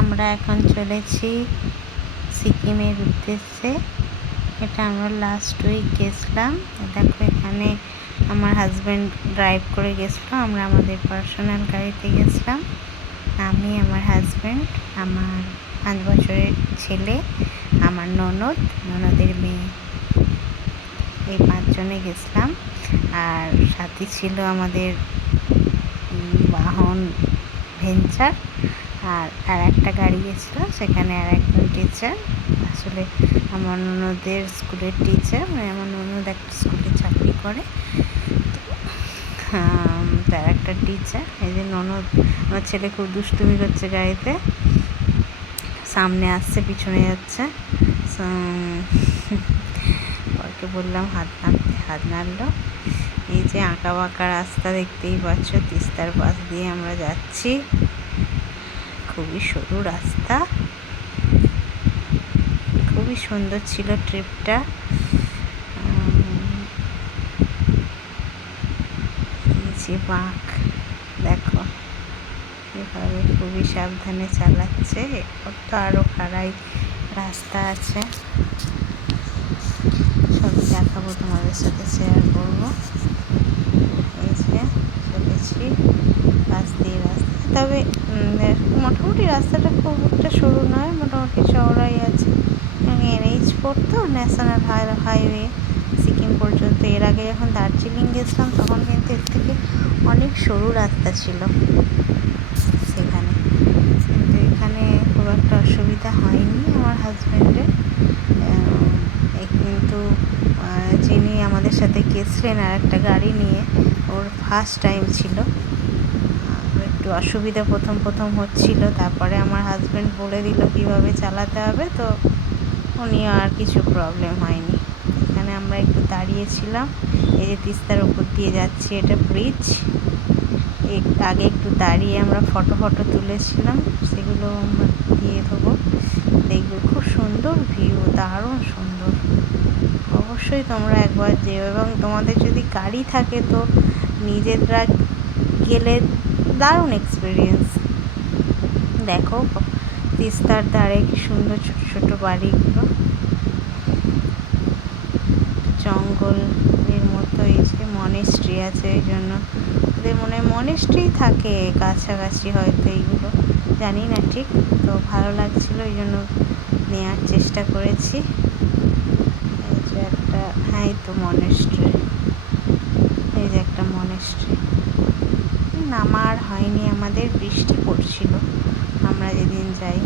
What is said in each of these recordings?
আমরা এখন চলেছি সিকিমের উদ্দেশ্যে। এটা আমরা লাস্ট উইক গেছিলাম। দেখো এখানে আমার হাজব্যান্ড ড্রাইভ করে গেছিলো, আমরা আমাদের পার্সোনাল গাড়িতে গেছিলাম। আমি, আমার হাজব্যান্ড, আমার 5 বছরের ছেলে, আমার ননদের মেয়ে, এই 5 জনে গেছিলাম। আর সাথে ছিল আমাদের বাহন ভেঞ্চার, আর একটা গাড়ি গেছিলো, সেখানে আর একজন টিচার, আসলে আমার ননদের স্কুলের টিচার, মানে আমার ননদ একটা স্কুলে চাকরি করে, তার একটা টিচার। এই যে ননদ, আমার ছেলে খুব দুষ্টুমি করছে গাড়িতে, সামনে আসছে পিছনে যাচ্ছে। ওকে বললাম হাত নাড়তে, হাত নাড়লো। এই যে আঁকা বাঁকা রাস্তা দেখতেই পাচ্ছ, তিস্তার পাশ দিয়ে আমরা যাচ্ছি। খুবই সরু রাস্তা, খুবই সুন্দর ছিল ট্রিপটা। এই যে বাঁক দেখো, এভাবে খুবই সাবধানে চালাচ্ছে। তো আরও খাড়াই রাস্তা আছে, সব দেখাবো, তোমাদের সাথে শেয়ার করবো। এই যে চলেছি পাশ দিয়ে রাস্তা, তবে মোটামুটি রাস্তাটা খুব একটা সরু নয়, মোটামুটি চওড়াই আছে। NH4 তো ন্যাশনাল হাইওয়ে সিকিম পর্যন্ত। এর আগে যখন দার্জিলিং গেছিলাম তখন কিন্তু এর থেকে অনেক সরু রাস্তা ছিল সেখানে, কিন্তু এখানে খুব একটা অসুবিধা হয়নি আমার হাজব্যান্ডের। কিন্তু যিনি আমাদের সাথে গেছিলেন আর একটা গাড়ি নিয়ে, ওর ফার্স্ট টাইম ছিল, একটু অসুবিধা প্রথম হচ্ছিল। তারপরে আমার হাজব্যান্ড বলে দিল কীভাবে চালাতে হবে, তো উনি আর কিছু প্রবলেম হয়নি। এখানে আমরা একটু দাঁড়িয়েছিলাম, এই যে তিস্তার উপর দিয়ে যাচ্ছি, এটা ব্রিজ। আগে একটু দাঁড়িয়ে আমরা ফটো তুলেছিলাম, সেগুলো আমরা দিয়ে দেবো, দেখবে খুব সুন্দর ভিউ, দারুণ সুন্দর। অবশ্যই তোমরা একবার যেও, এবং তোমাদের যদি গাড়ি থাকে তো নিজেরা গেলে দারুণ এক্সপিরিয়েন্স। দেখো তিস্তার ধারে কি সুন্দর ছোট ছোট বাড়িগুলো, জঙ্গলের মতো। এই যে মনেস্ট্রি আছে, এই জন্য ওদের মনে হয় মনেস্ট্রি থাকে কাছাকাছি, হয়তো এইগুলো জানি না ঠিক। তো ভালো লাগছিলো, এই জন্য নেওয়ার চেষ্টা করেছি। এই যে একটা, হ্যাঁ এই তো মনেস্ট্রি, এই যে একটা মনেস্ট্রি। নামার হয়নি আমাদের, বৃষ্টি পড়ছিল আমরা যেদিন যাই,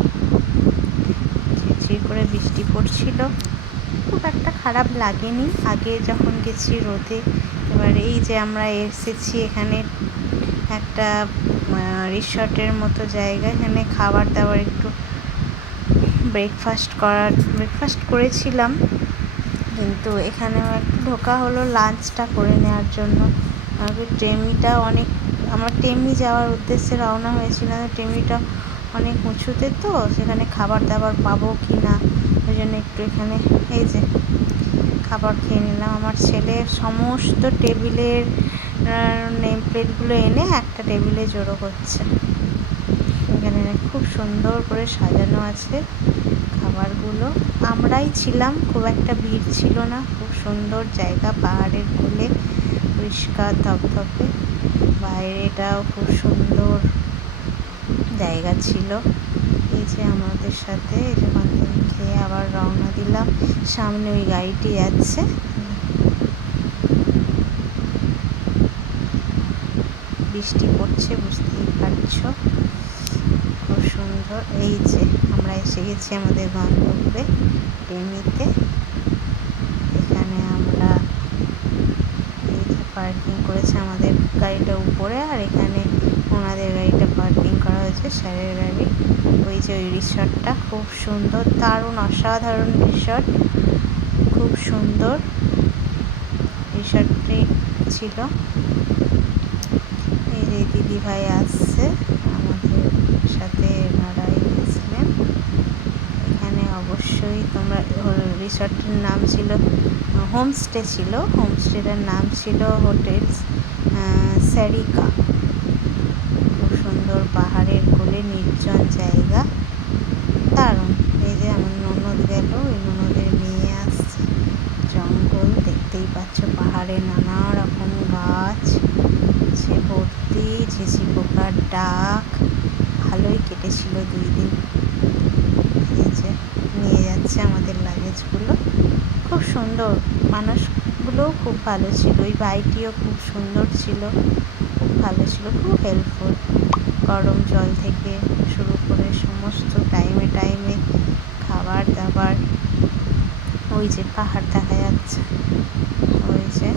ঝিরঝির করে বৃষ্টি পড়ছিল, খুব একটা খারাপ লাগেনি আগে যখন গেছি রোদে। এবার এই যে আমরা এসেছি এখানে একটা রিসর্টের মতো জায়গা, এখানে খাবার দাবার একটু ব্রেকফাস্ট করেছিলাম, কিন্তু এখানেও একটু ঢোকা হলো লাঞ্চটা করে নেওয়ার জন্য। আমার টেমনি যাওয়ার উদ্দেশ্যে রওনা হয়েছিলাম। টেমনিটা অনেক উঁচুতে, তো সেখানে খাবার দাবার পাবো কি না, ওই জন্য একটু এখানে এই যে খাবার খেয়ে নিলাম। আমার ছেলে সমস্ত টেবিলের নেম প্লেটগুলো এনে একটা টেবিলে জড়ো করছে। এখানে খুব সুন্দর করে সাজানো আছে খাবারগুলো। আমরাই ছিলাম, খুব একটা ভিড় ছিল না, খুব সুন্দর জায়গা, পাহাড়ের কোলে, পরিষ্কার ধপধপে, বাইরেটাও খুব সুন্দর জায়গা ছিল। এই যে আমাদের সাথে যখন খেয়ে আবার রওনা দিলাম, সামনে ওই গাড়িটি যাচ্ছে, বৃষ্টি পড়ছে বুঝতেই পারছো, খুব সুন্দর। এই যে আমরা এসে গেছি আমাদের গন্তব্যে টেমনিতে। এখানে আমরা এই যে পার্কিং করেছে আমাদের গাড়িটা উপরে, আর এখানে ওনাদের গাড়িটা পার্কিং করা হয়েছে, স্যারের গাড়ি। ওই যে ওই রিসর্টটা খুব সুন্দর, দারুণ অসাধারণ রিসর্ট, খুব সুন্দর রিসর্টটি ছিল। এই যে দিদি ভাই আসছে আমাদের সাথে, এনারাই গেছিলেন। এখানে অবশ্যই তোমরা, রিসর্টের নাম ছিল, হোমস্টে ছিল, হোমস্টেটার নাম ছিল হোটেলস স্যারিকা। খুব সুন্দর পাহাড়ের কোলে নির্জন জায়গা, নানা রকম গাছ, সে ভর্তি ঝিঝি পোকার ডাক। ভালোই কেটেছিল 2 দিন। এই যে নিয়ে যাচ্ছে আমাদের লাগেজগুলো, খুব সুন্দর। মানুষগুলোও খুব ভালো ছিল, ওই ভাইটিও খুব সুন্দর ছিল, খুব ভালো ছিল, খুব হেল্পফুল। গরম জল থেকে শুরু করে সমস্ত টাইমে টাইমে খাবার দাবার। ওই যে পাহাড় দেখা যাচ্ছে, ওই যে